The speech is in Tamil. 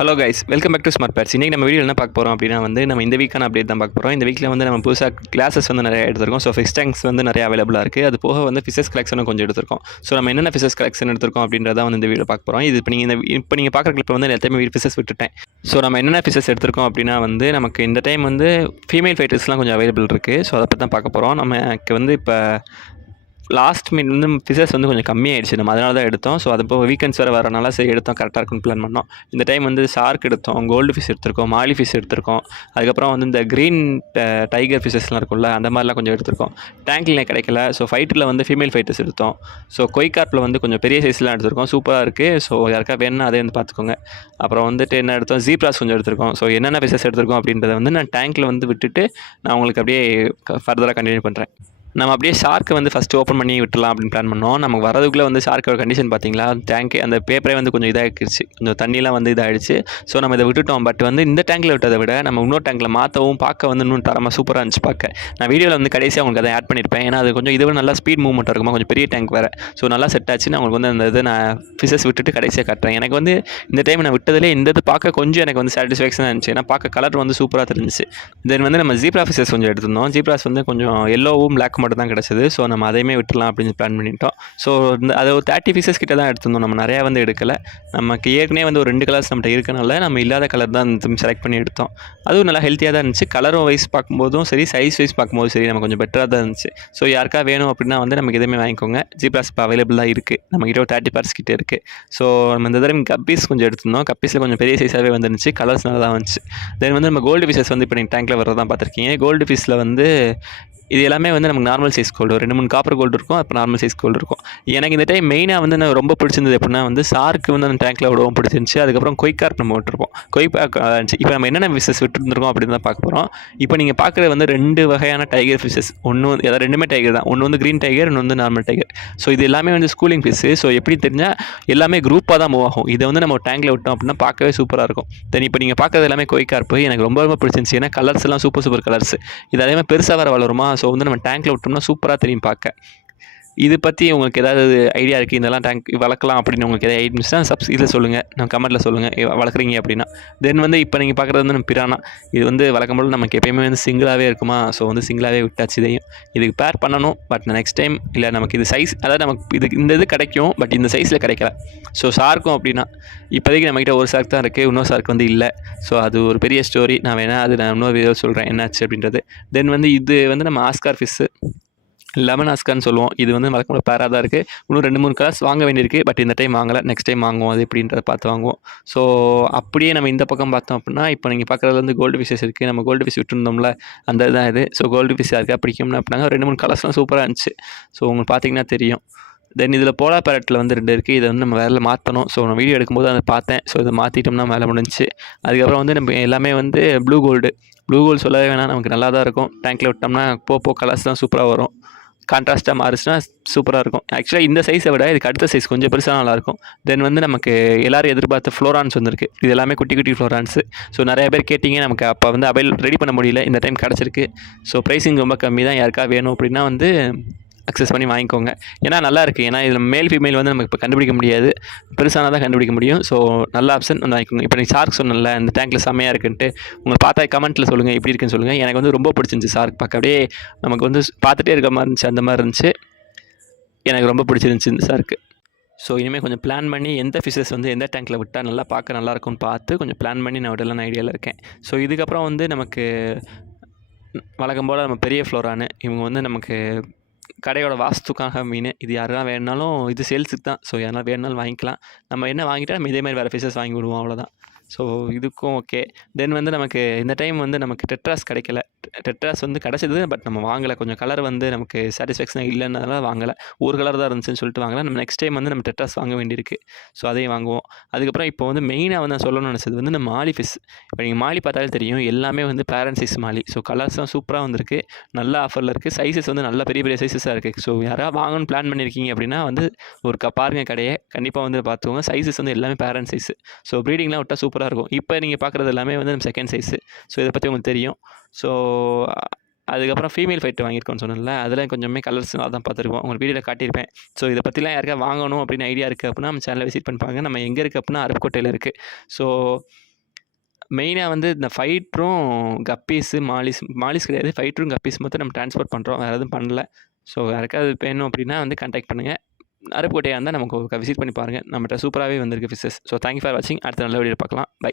Hello guys, welcome back to Smart Pets. இன்றைக்கி நம்ம வீடியோ என்ன பார்க்க போகிறோம் அப்படின்னா நம்ம இந்த வீக்கான அப்டேட் தான் பார்க்க போகிறோம். இந்த வீக்கில் நம்ம புதுசாக கிளாஸஸ் நிறைய எடுத்திருக்கோம். ஸோ ஃபிஷ் டேங்க்ஸ் நிறைய அவைலபிளாக இருக்குது. அது போக ஃபிஷஸ் கலெக்ஷனும் கொஞ்சம் எடுத்திருக்கோம். ஸோ நம்ம என்னென்ன ஃபிஷஸ் கலெக்ஷன் எடுத்திருக்கோம் அப்படின்றத இந்த வீடியோ பார்க்க போகிறோம். இது இப்போ நீங்கள் பார்க்குற கிளிப்பில் எல்லாத்தையுமே ஃபிஷஸ் விட்டுட்டேன். ஸோ நம்ம என்னென்ன ஃபிஷஸ் எடுத்திருக்கோம் அப்படின்னா நமக்கு இந்த டைம் ஃபீமேல் ஃபைட்டர்ஸ்லாம் கொஞ்சம் அவைலபிள் இருக்குது. ஸோ அதை பற்றி தான் பார்க்க போகிறோம். நமக்கு இப்போ லாஸ்ட் மினிட் ஃபிஷஸ் கொஞ்சம் கம்மியாயிடுச்சு. நம்ம அதனால தான் எடுத்தோம். ஸோ அது இப்போ வீக்கெண்ட்ஸ் வேறு வரனால சரி எடுத்தோம், கரெக்டாக இருக்குன்னு பிளான் பண்ணோம். இந்த டைம் ஷார்க் எடுத்தோம், கோல்டு ஃபிஷ் எடுத்திருக்கோம், மாலி ஃபிஷ் எடுத்திருக்கோம். அதுக்கப்புறம் இந்த க்ரீன் டைகர் ஃபிஷஸ்லாம் இருக்கும்ல, அந்த மாதிரிலாம் கொஞ்சம் எடுத்திருக்கோம். டேங்க்ல கிடைக்கல. ஸோ ஃபைட்டரில் ஃபீமேல் ஃபைட்டர்ஸ் எடுத்தோம். ஸோ கொய்கார்ப்பில் கொஞ்சம் பெரிய சைஸ்லாம் எடுத்திருக்கோம். சூப்பராக இருக்குது. ஸோ யாருக்கா வேணும்னா அதே பார்த்துக்கோங்க. அப்புறம் என்ன எடுத்தோம், ஜீப்ராஸ் கொஞ்சம் எடுத்திருக்கோம். ஸோ என்னென்ன ஃபிஷஸ் எடுத்திருக்கோம் அப்படின்றத நான் டேங்க்கில் விட்டுட்டு நான் உங்களுக்கு அப்படியே ஃபர்தராக கண்டினியூ பண்ணுறேன். நம்ம அப்படியே ஷார்க்கை ஃபஸ்ட்டு ஓப்பன் பண்ணி விட்டுலாம் அப்படின்னு பிளான் பண்ணோம். நமக்கு வரதுக்குள்ளே ஷார்க்கோட கண்டிஷன் பார்த்தீங்களா, டேங்க் அந்த பேப்பரே கொஞ்சம் இதாகிடுச்சு, கொஞ்சம் தண்ணியெலாம் இதாகிடுச்சு. ஸோ நம்ம இதை விட்டுட்டோம். பட் இந்த டேங்க்கில் விட்டதை விட நம்ம இன்னொரு டேங்க்கில் மாற்றவும் பார்க்க இன்னும் தரமாக சூப்பராக இருந்துச்சு பார்க்க. நான் வீடியோவில் கடைசியாக உங்களுக்கு அதை ஆட் பண்ணியிருப்பேன். ஏன்னா அது கொஞ்சம் இதுவும் நல்லா ஸ்பீட் மூவ்மெண்ட் இருக்குமா, கொஞ்சம் பெரிய டேங்க் வேறு. ஸோ நல்லா செட் ஆச்சு. நான் உங்களுக்கு அந்த இது நான் ஃபிஷஸ் விட்டுட்டு கடைசியாக காட்டுறேன். எனக்கு இந்த டைம் நான் விட்டதிலே இந்த இது பார்க்க கொஞ்சம் எனக்கு சாட்டிஸ்ஃபேக்ஷனாக இருந்துச்சு. ஏன்னா பார்க்க கலர் சூப்பராக தெரிஞ்சிச்சு. தென் நம்ம ஜீப்ரா ஃபிஷஸ் கொஞ்சம் எடுத்திருந்தோம். ஜீப்ராஸ் கொஞ்சம் எல்லோவும் பிளாக் மட்டும் தான் கிடச்சிது. ஸோ நம்ம அதையுமே விட்டுலாம் அப்படின்னு பிளான் பண்ணிட்டோம். ஸோ அதை ஒரு 30 பீசஸ் கிட்ட தான் எடுத்திருந்தோம். நம்ம நிறையா எடுக்கலை. நமக்கு ஏற்கனவே ஒரு 2 கலர்ஸ் நம்மகிட்ட இருக்கனால நம்ம இல்லாத கலர் தான் செலக்ட் பண்ணி எடுத்தோம். அதுவும் நல்லா ஹெல்த்தியாக தான் இருந்துச்சு. கலரும் வைஸ் பார்க்கும்போதும் சரி, சைஸ் வைஸ் பார்க்கும்போதும் சரி, நம்ம கொஞ்சம் பெட்டராக தான் இருந்துச்சு. ஸோ யாருக்கா வேணும் அப்படின்னா நமக்கு எதுவுமே வாங்கிக்கோங்க. ஜீப்ராஸ் இப்போ அவைலபிளாக இருக்குது. நம்மகிட்ட ஒரு 30 பார்ஸ் கிட்டே இருக்குது. ஸோ நம்ம இந்த தடவை கப்பீஸ் கொஞ்சம் எடுத்திருந்தோம். கப்பீஸில் கொஞ்சம் பெரிய சைஸாகவே வந்துருந்துச்சு. கலர்ஸ் நல்லா தான் வந்துச்சு. தென் நம்ம கோல்டு ஃபிஷஸ் இப்போ நீங்கள் டேங்க்கில் வரதான் பார்த்துருக்கீங்க. கோல்டு ஃபிஷ்ஷில் இது எல்லாமே நமக்கு normal size gold, 2-3 copper gold இருக்கும். அப்போ நார்மல் சைஸ் கோல்டு இருக்கும். எனக்கு இந்த டைம் மெயினாக நான் ரொம்ப பிடிச்சிருந்தது எப்படின்னா ஷார்க்கு அந்த டேங்க்கில் விடவும் பிடிச்சிருந்துச்சு. அதுக்கப்புறம் கொய்கார்ப் நம்ம விட்டுருப்போம். இப்போ நம்ம என்னென்ன ஃபிஷஸ் விட்டுருந்துருக்கோம் அப்படின்னு தான் பார்க்க போகிறோம். இப்போ நீங்கள் பார்க்குறது 2 வகையான டைகர் ஃபிஷஸ். ஒன்று அதாவது 2மே டைகர் தான். ஒன்று க்ரீன் டைகர், இன்னொன்று நார்மல் டைகர். ஸோ இது எல்லாமே ஸ்கூலிங் ஃபிஷ்ஷு. ஸோ எப்படி தெரிஞ்சால் எல்லாமே குரூப்பாக தான் மூவ் ஆகும். இதை நம்ம டேங்க்கில் விட்டோம் அப்படின்னா பார்க்கவே சூப்பராக இருக்கும். தென் இப்போ நீங்கள் பார்க்குறது எல்லாமே கொய்கார்ப்பு. எனக்கு ரொம்ப ரொம்ப பிடிச்சிருந்துச்சு. ஏன்னா கலர்ஸ் எல்லாம் சூப்பர் கலர்ஸ். இது அதே மாதிரி பெருசாக வர வளருமா. ஸோ நம்ம டேங்க்கில் விட்டோம்னா சூப்பராக தெரியும் பார்க்க. இது பற்றி உங்களுக்கு ஏதாவது ஐடியா இருக்குது, இதெல்லாம் டேங்க் வளர்க்கலாம் அப்படின்னு உங்களுக்கு ஏதாவது ஐடியா இருந்துச்சுன்னா இதில் சொல்லுங்கள், நான் கமெண்ட்டில் சொல்லுங்கள் வளர்க்குறீங்க அப்படின்னா. தென் இப்போ நீங்கள் பார்க்குறது நம்ம பிரானா. இது வழக்கம்போது நமக்கு எப்பயுமே சிங்கிளாகவே இருக்குமா. ஸோ சிங்கிளாகவே விட்டாச்சு. இதையும் இதுக்கு பேர் பண்ணணும். பட் நெக்ஸ்ட் டைம் இல்லை நமக்கு இது சைஸ், அதாவது நமக்கு இது கிடைக்கும். பட் இந்த சைஸில் கிடைக்கல. ஸோ ஷார்க்கும் அப்படின்னா இப்போதைக்கு நம்மகிட்ட ஒரு ஷார்க் தான் இருக்குது. இன்னொரு ஷார்க் இல்லை. ஸோ அது ஒரு பெரிய ஸ்டோரி. நான் இன்னொரு வீடியோ சொல்கிறேன் என்னாச்சு அப்படின்றது. தென் இது நம்ம ஆஸ்கார் ஃபிஷ்ஷு, லெமன் ஆஸ்கார்னு சொல்லுவோம். இது வழக்கம்போல பேராக தான் இருக்குது. இன்னும் 2-3 கலர்ஸ் வாங்க வேண்டியிருக்கு. பட் இந்த டைம் வாங்கலை. நெக்ஸ்ட் டைம் வாங்குவோம். அது எப்படின்றத பார்த்து வாங்குவோம். ஸோ அப்படியே நம்ம இந்த பக்கம் பார்த்தோம் அப்படின்னா இப்போ நீங்கள் பார்க்குறதுல கோல்டு ஃபிஷஸ் இருக்குது. நம்ம கோல்டு ஃபிஷ் விட்டுருந்தோம்ல, அந்த இதுதான் இது. ஸோ கோல்டு ஃபிஷ் யாருக்கா பிடிக்கும்னு அப்படின்னா 2-3 கலர்ஸ்லாம் சூப்பராக இருந்துச்சு. ஸோ உங்களுக்கு பார்த்தீங்கன்னா தெரியும். தென் இதில் போலா பேரட்டில் 2 இருக்குது. இதை நம்ம வேலை மாற்றணும். ஸோ நான் வீடியோ எடுக்கும்போது அதை பார்த்தேன். ஸோ இதை மாற்றிட்டோம்னா வேலை முடிஞ்சிச்சு. அதுக்கப்புறம் நம்ம எல்லாமே ப்ளூ கோல்டு சொல்லவே வேணாம். நமக்கு நல்லா தான் இருக்கும். டேங்க்கில் விட்டோம்னா போ கலர்ஸ் தான் சூப்பராக வரும். கான்ட்ராஸ்ட்டாக மாறுச்சுன்னா சூப்பராக இருக்கும். ஆக்சுவலாக இந்த சைஸை விட இதுக்கு அடுத்த சைஸ் கொஞ்சம் பெருசாக நல்லாயிருக்கும். தென் நமக்கு எல்லோரும் எதிர்பார்த்த ஃப்ளோரான்ஸ் வந்திருக்கு. இது எல்லாமே குட்டி குட்டி ஃப்ளோரான்ஸு. ஸோ நிறைய பேர் கேட்டிங்க. நமக்கு அப்போ ரெடி பண்ண முடியல. இந்த டைம் கிடச்சிருக்கு. ஸோ ப்ரைஸிங் ரொம்ப கம்மி தான். யாருக்கா வேணும் அப்படின்னா அக்சஸ் பண்ணி வாங்கிக்கோங்க. ஏன்னா நல்லாயிருக்கு. ஏன்னா இதில் மேல் ஃபீமேல் நமக்கு இப்போ கண்டுபிடிக்க முடியாது. பெருசானால் தான் கண்டுபிடிக்க முடியும். ஸோ நல்ல ஆப்ஷன் வாங்கிக்கோங்க. இப்போ நீங்கள் ஷார்க் சொன்னல, இந்த டேங்க்கில் செம்மையாக இருக்குன்ட்டு உங்களுக்கு பார்த்தா கமெண்ட்டில் சொல்லுங்கள் எப்படி இருக்குன்னு சொல்லுங்கள். எனக்கு ரொம்ப பிடிச்சிருந்துச்சி ஷார்க் பார்க்க. அப்படியே நமக்கு பார்த்துட்டே இருக்க மாதிரி இருந்துச்சு. அந்த மாதிரி இருந்துச்சு. எனக்கு ரொம்ப பிடிச்சிருந்துச்சி இந்த ஷார்க்கு. ஸோ இனிமேல் கொஞ்சம் பிளான் பண்ணி எந்த ஃபிஷஸ் எந்த டேங்க்கில் விட்டால் நல்லா பார்க்க நல்லாயிருக்கும்னு பார்த்து கொஞ்சம் பிளான் பண்ணி நான் விடலான்னு ஐடியாவில் இருக்கேன். ஸோ இதுக்கப்புறம் நமக்கு வழக்கம் போல் நம்ம பெரிய ஃப்ளோரானு இவங்க நமக்கு கடையோட வாஸ்துக்காக மீன். இது யாருனா வேணுனாலும் இது சேல்ஸுக்கு தான். ஸோ யாருனா வேணுனாலும் வாங்கிக்கலாம். நம்ம என்ன வாங்கிட்டால் நம்ம இதே மாதிரி வேறு ஃபிஷஸ் வாங்கி விடுவோம், அவ்வளோதான். ஸோ இதுக்கும் ஓகே. தென் நமக்கு இந்த டைம் நமக்கு டெட்ராஸ் கிடைக்கல. டெட்ராஸ் கிடச்சிது. பட் நம்ம வாங்கலை. கொஞ்சம் கலர் நமக்கு சாட்டிஸ்ஃபேக்ஷனாக இல்லைன்றதுனால வாங்கலை. ஒரு கலர் தான் இருந்துச்சுன்னு சொல்லிட்டு வாங்கலை. நம்ம நெக்ஸ்ட் டைம் நம்ம டெட்ராஸ் வாங்க வேண்டியிருக்கு. ஸோ அதையும் வாங்குவோம். அதுக்கப்புறம் இப்போ மெயினாக நான் சொல்லணும்னு நினச்சது இந்த மாலி ஃபிஷ். இப்போ நீங்கள் மாலி பார்த்தாலே தெரியும். எல்லாமே பேரண்ட் சைஸ் மாலி. ஸோ கலர்ஸ்லாம் சூப்பராக வந்திருக்கு. நல்ல ஆஃபரில் இருக்குது. சைஸஸ் நல்ல பெரிய பெரிய சைஸஸாக இருக்குது. ஸோ யாராவது வாங்கணும்னு பிளான் பண்ணியிருக்கீங்க அப்படின்னா ஒரு பாருங்கள் கடையை. கண்டிப்பாக பார்த்துக்கோங்க. சைஸஸ் எல்லாமே பேரண்ட் சைஸ். ஸோ ப்ரீடிங்லாம் விட்டால் சூப்பராக இருக்கும். இப்போ நீங்கள் பார்க்குறது எல்லாமே நம்ம செகண்ட் சைஸு. ஸோ இதை பற்றி உங்களுக்கு தெரியும். ஸோ அதுக்கப்புறம் ஃபீமேல் ஃபைட்டு வாங்கியிருக்கோன்னு சொன்னேன்ல, அதில் கொஞ்சமே கலர்ஸ் தான் பார்த்துருக்கோம். உங்களுக்கு வீடியோவில் காட்டியிருப்பேன். ஸோ இதை பற்றிலாம் யாருக்கா வாங்கணும் அப்படின்னு ஐடியா இருக்குது அப்படின்னா நம்ம சேனலை விசிட் பண்ணிப்பாங்க. நம்ம எங்கே இருக்குது அப்படின்னா அருப்புக்கோட்டையில் இருக்குது. ஸோ மெயினாக வந்து இந்த ஃபைட்ரும் கப்பீஸு மாலிஸ் கிடையாது, ஃபைட்ரும் கப்பீஸ் மட்டும் நம்ம ட்ரான்ஸ்போர்ட் பண்ணுறோம், வேறு எதுவும் பண்ணல. ஸோ யாருக்காவது வேணும் அப்படின்னா வந்து கான்டாக்ட் பண்ணுங்கள். அருப்புக்கோட்டையாக இருந்தால் நமக்கு விசிட் பண்ணி பாருங்கள், நம்மகிட்ட சூப்பராகவே வந்திருக்கு ஃபிஷஸ். ஸோ தேங்க்யூ ஃபார் வாட்சிங். அடுத்த நல்ல வீடியோ பார்க்கலாம். பை.